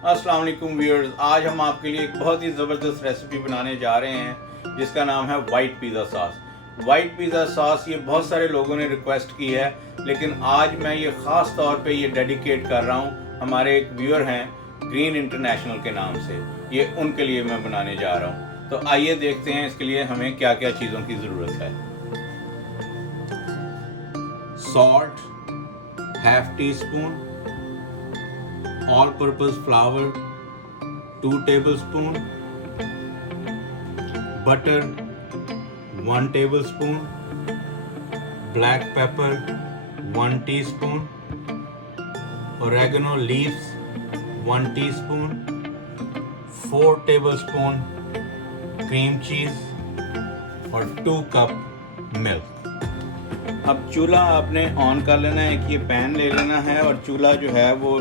अस्सलाम वालेकुम व्यूअर्स, आज हम आपके लिए एक बहुत ही ज़बरदस्त रेसिपी बनाने जा रहे हैं जिसका नाम है white pizza sauce. White pizza sauce ये बहुत सारे लोगों ने रिक्वेस्ट की है, लेकिन आज मैं ये ख़ास तौर पे ये डेडिकेट कर रहा हूँ। हमारे एक व्यूअर हैं ग्रीन इंटरनेशनल के नाम से, ये उनके लिए मैं बनाने जा रहा हूँ। तो आइए देखते हैं इसके लिए हमें क्या क्या चीज़ों की ज़रूरत है। Salt ½ teaspoon, all purpose flour 2 tablespoon, butter 1 tablespoon, black pepper 1 teaspoon, oregano leaves 1 teaspoon, 4 tablespoon cream cheese और 2 कप मिल्क। अब चूल्हा आपने ऑन कर लेना है, एक ये पैन ले लेना है और चूल्हा जो है वो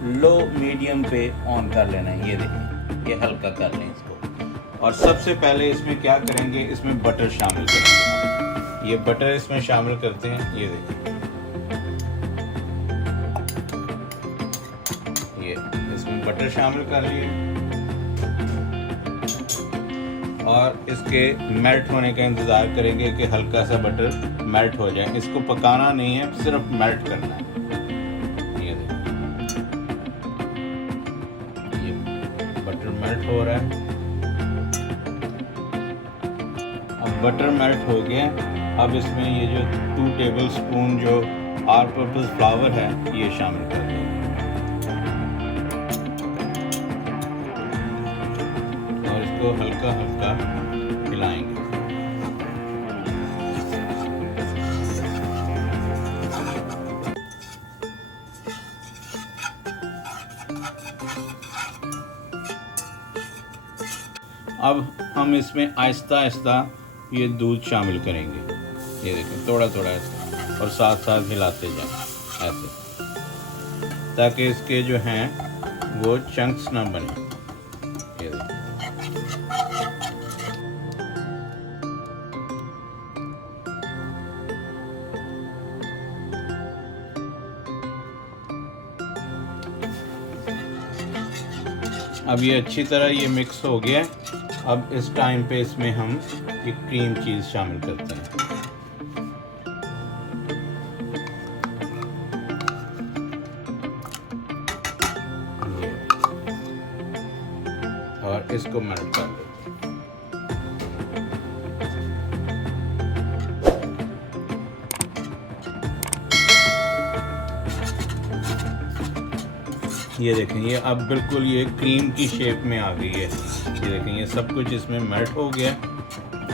लो मीडियम पे ऑन कर लेना है। ये देखिए, ये हल्का कर लें इसको। और सबसे पहले इसमें क्या करेंगे, इसमें बटर शामिल करेंगे। ये बटर इसमें शामिल करते हैं। ये देखिए, ये इसमें बटर शामिल कर लिए और इसके मेल्ट होने का इंतज़ार करेंगे कि हल्का सा बटर मेल्ट हो जाए। इसको पकाना नहीं है, सिर्फ मेल्ट करना है। ये देखिए, ये बटर मेल्ट हो रहा है। अब बटर मेल्ट हो गया। अब इसमें ये जो 2 टेबलस्पून जो ऑल पर्पस फ्लावर है ये शामिल कर देंगे और इसको हल्का हल्का हिलाएंगे। अब हम इसमें आहिस्ता आहिस्ता ये दूध शामिल करेंगे। ये देखें, थोड़ा थोड़ा ऐसा और साथ साथ हिलाते जाएं ऐसे, ताकि इसके जो हैं वो चंक्स ना बने। ये देखें, अब ये अच्छी तरह ये मिक्स हो गया। अब इस टाइम पे इसमें हम ये क्रीम चीज़ शामिल करते हैं और इसको मेल्ट कर देते हैं। ये देखें, ये अब बिल्कुल ये क्रीम की शेप में आ गई है। ये देखें, ये सब कुछ इसमें मेल्ट हो गया।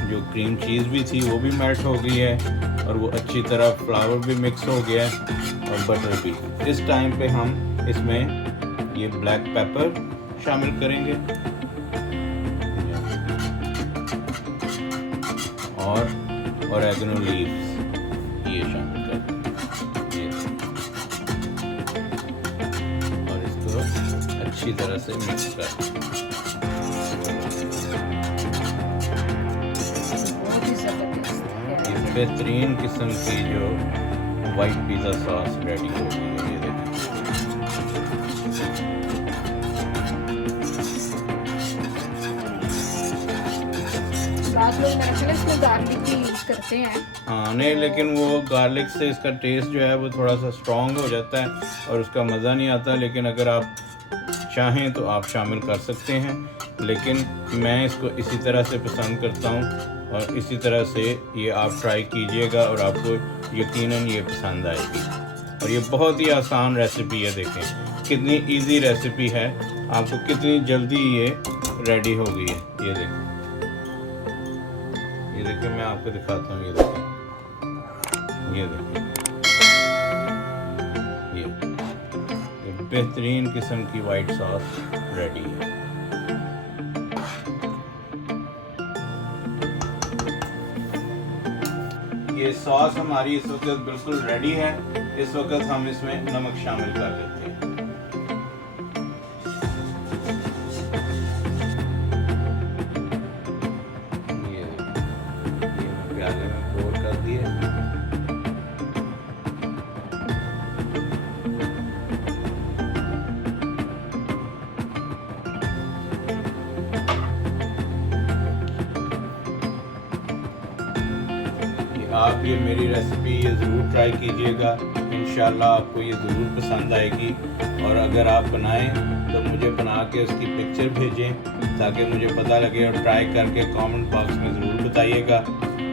जो क्रीम चीज़ भी थी वो भी मेल्ट हो गई है और वो अच्छी तरह फ्लावर भी मिक्स हो गया है और बटर भी। इस टाइम पे हम इसमें ये ब्लैक पेपर शामिल करेंगे और ओरेगनो लीव्स ये शामिल कर देंगे और इसको अच्छी तरह से मिक्स कर। ये बेहतरीन किस्म की जो वाइट पिज़्ज़ा सॉस रेडी हो गई है। ये देखिए, बहुत लोग मेरे ख्याल इसमें गार्लिक भी यूज़ करते हैं। हाँ नहीं, लेकिन वो गार्लिक से इसका टेस्ट जो है वो थोड़ा सा स्ट्रॉन्ग हो जाता है और उसका मज़ा नहीं आता। लेकिन अगर आप चाहें तो आप शामिल कर सकते हैं, लेकिन मैं इसको इसी तरह से पसंद करता हूँ और इसी तरह से ये आप ट्राई कीजिएगा और आपको यकीनन ये पसंद आएगी। और ये बहुत ही आसान रेसिपी है। देखें कितनी इजी रेसिपी है, आपको कितनी जल्दी ये रेडी हो गई है। ये देखें, ये देखिए, मैं आपको दिखाता हूँ। ये देखिए, ये देखिए, ये बेहतरीन किस्म की वाइट सॉस रेडी है। ये सॉस हमारी इस वक्त बिल्कुल रेडी है। इस वक्त हम इसमें नमक शामिल कर लेते हैं। ये प्याले में पोर कर दिए। आप ये मेरी रेसिपी ये ज़रूर ट्राई कीजिएगा। इंशाल्लाह आपको ये ज़रूर पसंद आएगी। और अगर आप बनाएं तो मुझे बना के उसकी पिक्चर भेजें ताकि मुझे पता लगे, और ट्राई करके कमेंट बॉक्स में ज़रूर बताइएगा।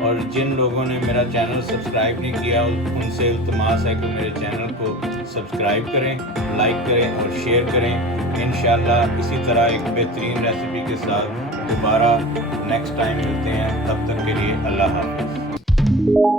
और जिन लोगों ने मेरा चैनल सब्सक्राइब नहीं किया उनसे इल्तिमास है कि मेरे चैनल को सब्सक्राइब करें, लाइक करें और शेयर करें। इंशाल्लाह इसी तरह एक बेहतरीन रेसिपी के साथ दोबारा नेक्स्ट टाइम मिलते हैं। तब तक के लिए अल्लाह हाफ़िज़।